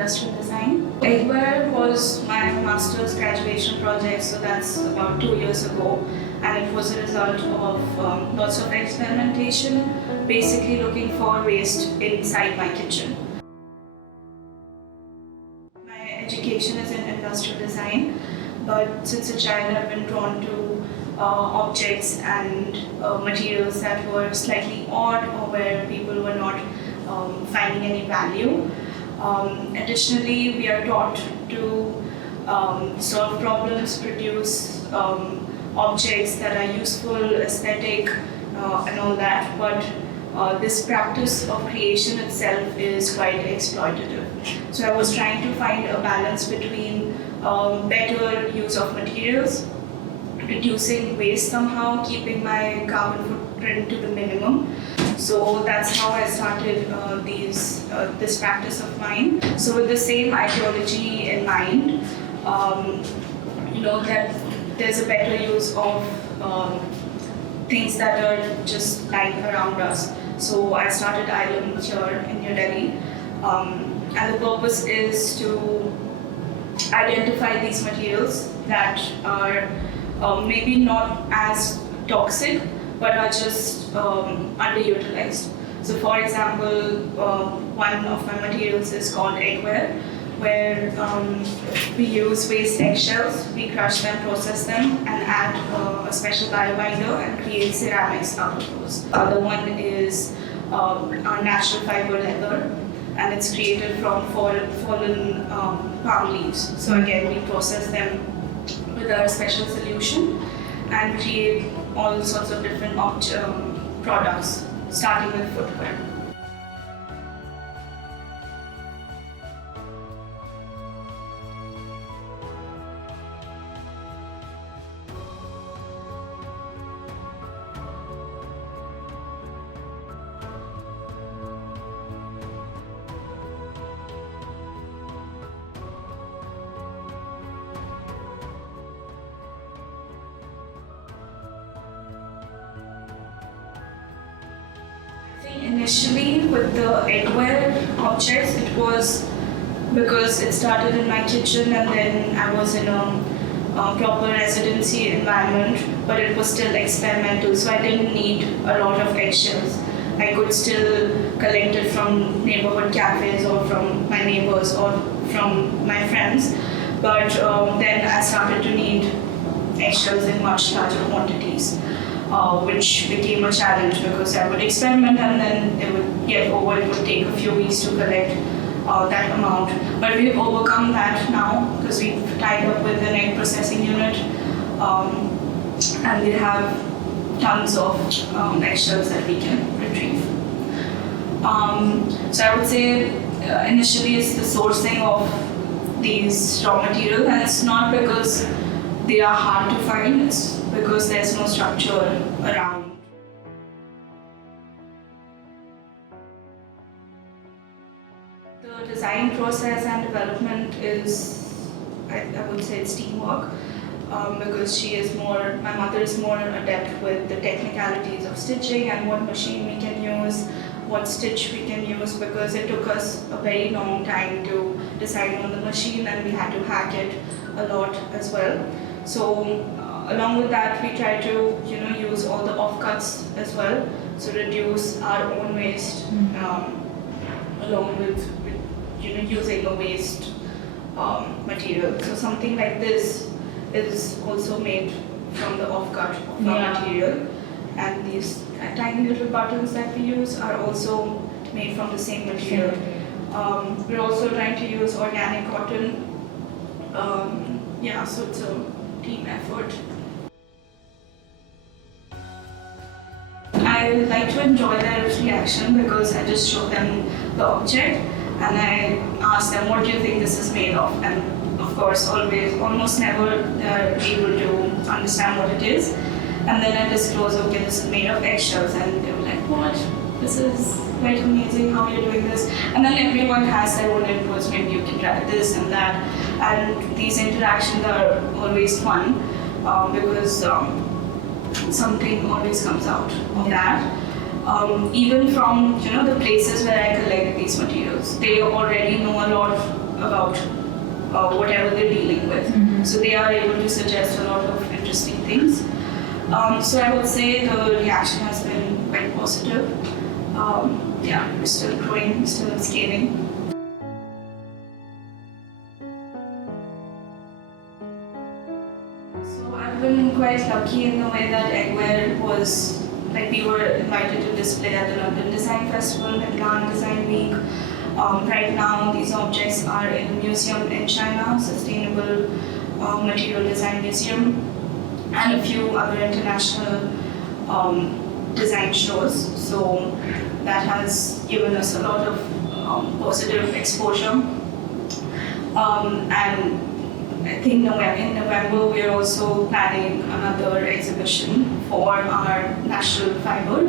industrial design. Eggware was my master's graduation project, so that's about 2 years ago, and it was a result of lots of experimentation, basically looking for waste inside my kitchen. My education is in industrial design, but since a child I've been drawn to objects and materials that were slightly odd or where people were not finding any value. Additionally, we are taught to solve problems, produce objects that are useful, aesthetic, and all that, but this practice of creation itself is quite exploitative. So I was trying to find a balance between better use of materials, reducing waste somehow, keeping my carbon footprint to the minimum. So that's how I started this practice of mine. So with the same ideology in mind, that there's a better use of things that are just lying around us. So I started Island here in New Delhi, and the purpose is to identify these materials that are maybe not as toxic, but are just underutilized. So for example, one of my materials is called Eggware, where we use waste eggshells, we crush them, process them, and add a special biobinder and create ceramics out of those. The other one is our natural fiber leather, and it's created from fallen palm leaves. So again, we process them with our special solution and create all sorts of different products, starting with footwear. Initially, with the Eggware objects, it was because it started in my kitchen and then I was in a proper residency environment, but it was still experimental, so I didn't need a lot of eggshells. I could still collect it from neighborhood cafes or from my neighbors or from my friends, but then I started to need eggshells in much larger quantities. Which became a challenge because I would experiment and then it would get over. It would take a few weeks to collect that amount. But we've overcome that now because we've tied up with an egg processing unit and we have tons of eggshells that we can retrieve. So I would say initially it's the sourcing of these raw materials, and it's not because they are hard to find, it's because there's no structure around. The design process and development is, I would say it's teamwork, because my mother is more adept with the technicalities of stitching and what machine we can use, what stitch we can use, because it took us a very long time to decide on the machine and we had to hack it a lot as well. So along with that, we try to use all the offcuts as well, so reduce our own waste along with using a waste material. So something like this is also made from the offcut of the material, and these tiny little buttons that we use are also made from the same material. We're also trying to use organic cotton. So it's a team effort. I like to enjoy their reaction because I just show them the object and I ask them, what do you think this is made of? And of course, almost never they're able to understand what it is. And then I disclose, okay, this is made of eggshells, and they're like, what? This is quite amazing, how you're doing this. And then everyone has their own inputs, maybe you can try this and that. And these interactions are always fun because something always comes out of that. Even from the places where I collect these materials, they already know a lot about whatever they're dealing with. So they are able to suggest a lot of interesting things. So I would say the reaction has been quite positive. Yeah, we're still growing, still scaling. So I've been quite lucky in the way that Eggware was, like, we were invited to display at the London Design Festival, Milan Design Week. Right now, these objects are in a museum in China, Sustainable Material Design Museum, and a few other international design shows. So that has given us a lot of positive exposure. And I think in November we are also planning another exhibition for our national fiber,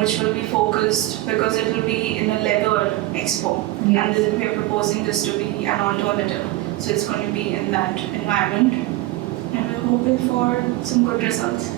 which will be focused, because it will be in a leather expo, and we are proposing this to be an alternative. So it's going to be in that environment, and we're hoping for some good results.